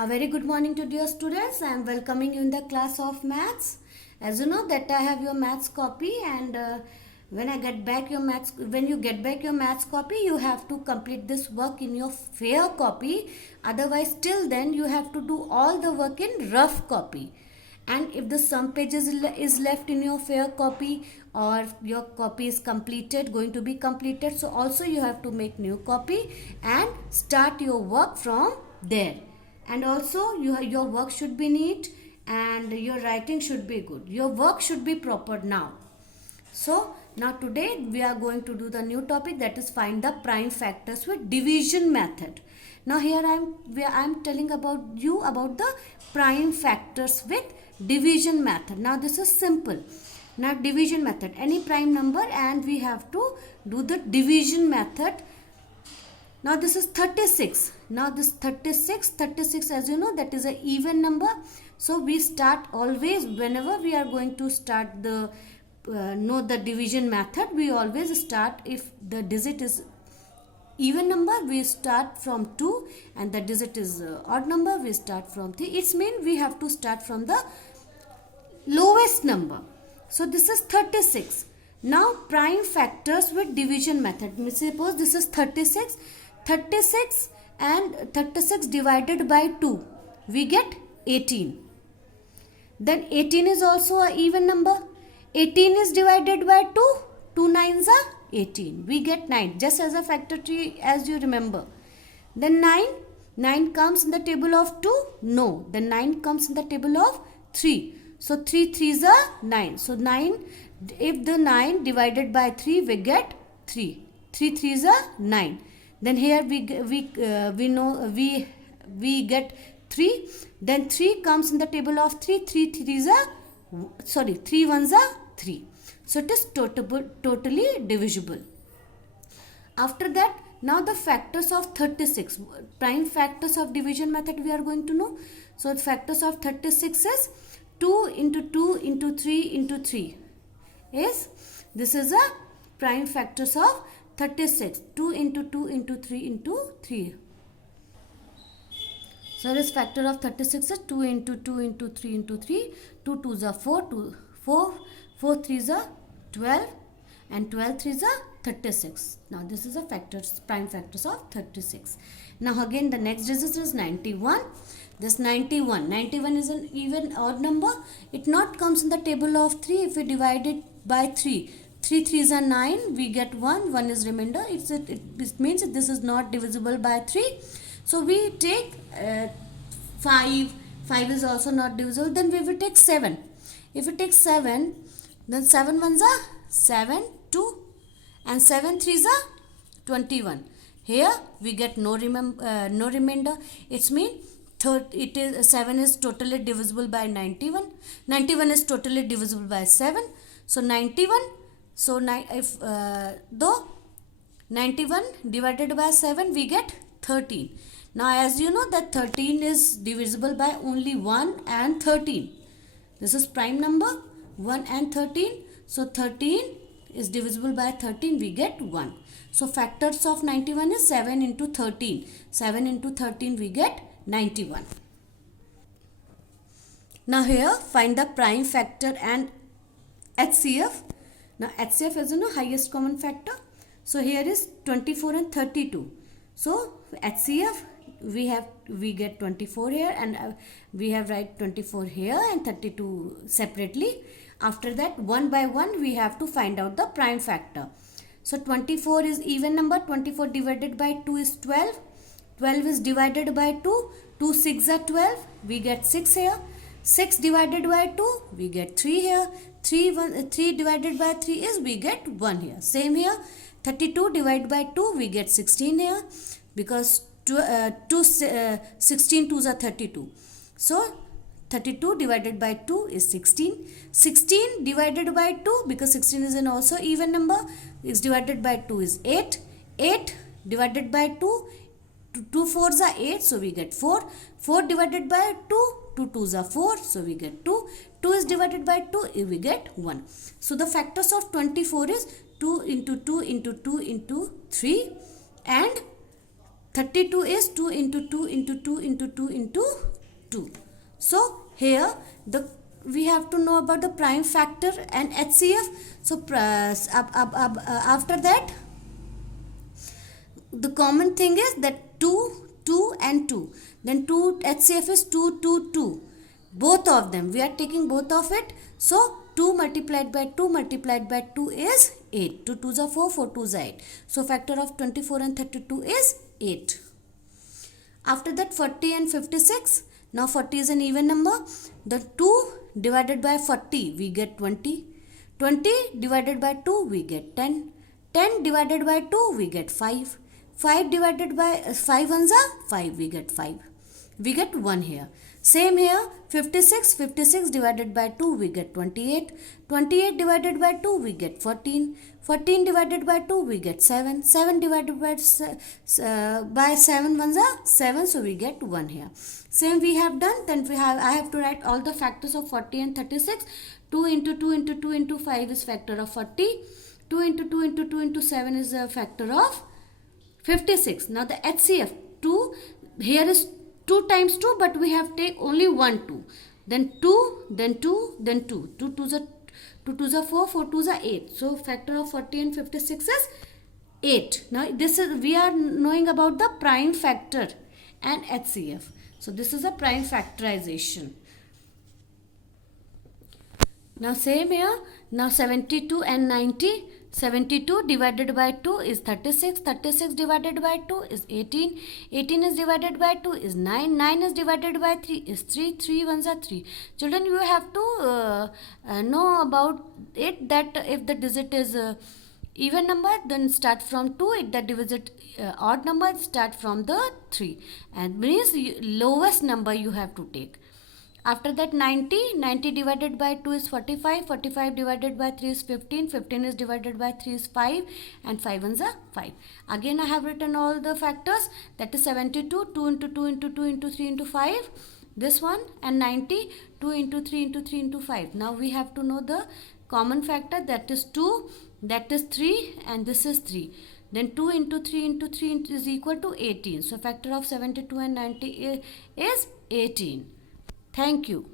A very good morning to dear students. I am welcoming you in the class of maths. As you know that I have your maths copy, and when you get back your maths copy, you have to complete this work in your fair copy. Otherwise, till then you have to do all the work in rough copy. And if the sum page is left in your fair copy, or your copy is going to be completed, so also you have to make new copy and start your work from there. And also your work should be neat and your writing should be good. Your work should be proper now. So now today we are going to do the new topic, that is find the prime factors with division method. Now here I am telling about the prime factors with division method. Now this is simple. Now division method, any prime number and we have to do the division method. Now this is 36. Now this 36 as you know, that is an even number. So we start always, whenever we are going to start the know the division method, we always start, if the digit is even number, we start from 2, and the digit is odd number, we start from 3. It means we have to start from the lowest number. So this is 36. Now prime factors with division method. Suppose this is 36 and 36 divided by 2, we get 18. Then 18 is also an even number. 18 is divided by 2, 2 nines are 18, we get 9, just as a factor tree as you remember. Then 9 comes in the table of 2, no, then 9 comes in the table of 3. So 3 threes are 9. So 9, if the 9 divided by 3, we get 3. 3 threes are 9. Then here we get 3. Then 3 comes in the table of 3. 3 ones are 3. So it is totally divisible. After that, now the factors of 36, prime factors of division method we are going to know. So the factors of 36 is 2 into 2 into 3 into 3. This is a prime factors of 36. 2 into 2 into 3 into 3. So this factor of 36 is 2 into 2 into 3 into 3. 2 2s are 4, 4 3s are 12, and 12 3s are 36. Now this is a prime factors of 36. Now again the next digit is 91. This 91 is an even odd number. It not comes in the table of 3. If we divide it by 3, 3 3s are 9, we get 1 is remainder. It means this is not divisible by 3. So we take 5 is also not divisible. Then we will take 7. If we take 7, then 7 ones are 7, 2, and 7 threes are 21. Here we get no remainder. It means 7 is totally divisible by 91. 91 is totally divisible by 7. So 91. So though 91 divided by 7, we get 13. Now as you know that 13 is divisible by only 1 and 13. This is prime number 1 and 13. So 13 is divisible by 13, we get 1. So factors of 91 is 7 into 13. 7 into 13 we get 91. Now here find the prime factor and HCF. Now HCF is highest common factor. So here is 24 and 32. So HCF we get 24 here, and we have write 24 here and 32 separately. After that, one by one we have to find out the prime factor. So 24 is even number. 24 divided by 2 is 12. 12 is divided by 2. 2 6 are 12. We get 6 here. 6 divided by 2, we get 3 here. 3 divided by 3 is we get 1 here. Same here. 32 divided by 2, we get 16 here, because 16 2s are 32. So 32 divided by 2 is 16. 16 divided by 2, because 16 is an also even number, is divided by 2 is 8. 8 divided by 2, 2 4s are 8, so we get 4. 4 divided by 2, 2 2s are 4, so we get 2. 2 is divided by 2, we get 1. So the factors of 24 is 2 into 2 into 2 into 3, and 32 is 2 into 2 into 2 into 2 into 2. So here we have to know about the prime factor and HCF. So after that, the common thing is that 2, 2 and 2. Then 2 HCF is 2, 2, 2. Both of them. We are taking both of it. So 2 multiplied by 2 multiplied by 2 is 8. 2 2s are 4, 4 2s are 8. So factor of 24 and 32 is 8. After that 40 and 56. Now 40 is an even number. The 2 divided by 40 we get 20. 20 divided by 2 we get 10. 10 divided by 2 we get 5. 5 divided by 5 ones are 5, we get 5. We get 1 here. Same here, 56. 56 divided by 2 we get 28. 28 divided by 2 we get 14. 14 divided by 2 we get 7. 7 divided by 7 ones are 7, so we get 1 here. Same we have done. Then I have to write all the factors of 40 and 36. 2 into 2 into 2 into 5 is factor of 40. 2 into 2 into 2 into 7 is a factor of 56. Now the HCF 2, here is 2 times 2, but we have take only 1 2. Then 2, then 2, then 2. 2 2s are 4, 4 2s are 8. So factor of 40 and 56 is 8. Now this is, we are knowing about the prime factor and HCF. So this is a prime factorization. Now same here. Now 72 and 90. 72 divided by 2 is 36. 36 divided by 2 is 18. 18 is divided by 2 is 9. 9 is divided by 3 is 3. 3 ones are 3. Children, you have to know about it, that if the digit is even number, then start from 2. If the digit odd number, start from the 3. And means lowest number you have to take. After that 90 divided by 2 is 45, 45 divided by 3 is 15, 15 is divided by 3 is 5, and 5 ones are 5. Again I have written all the factors, that is 72, 2 into 2 into 2 into 3 into 5, this one, and 90, 2 into 3 into 3 into 5. Now we have to know the common factor, that is 2, that is 3, and this is 3. Then 2 into 3 into 3 is equal to 18. So factor of 72 and 90 is 18. Thank you.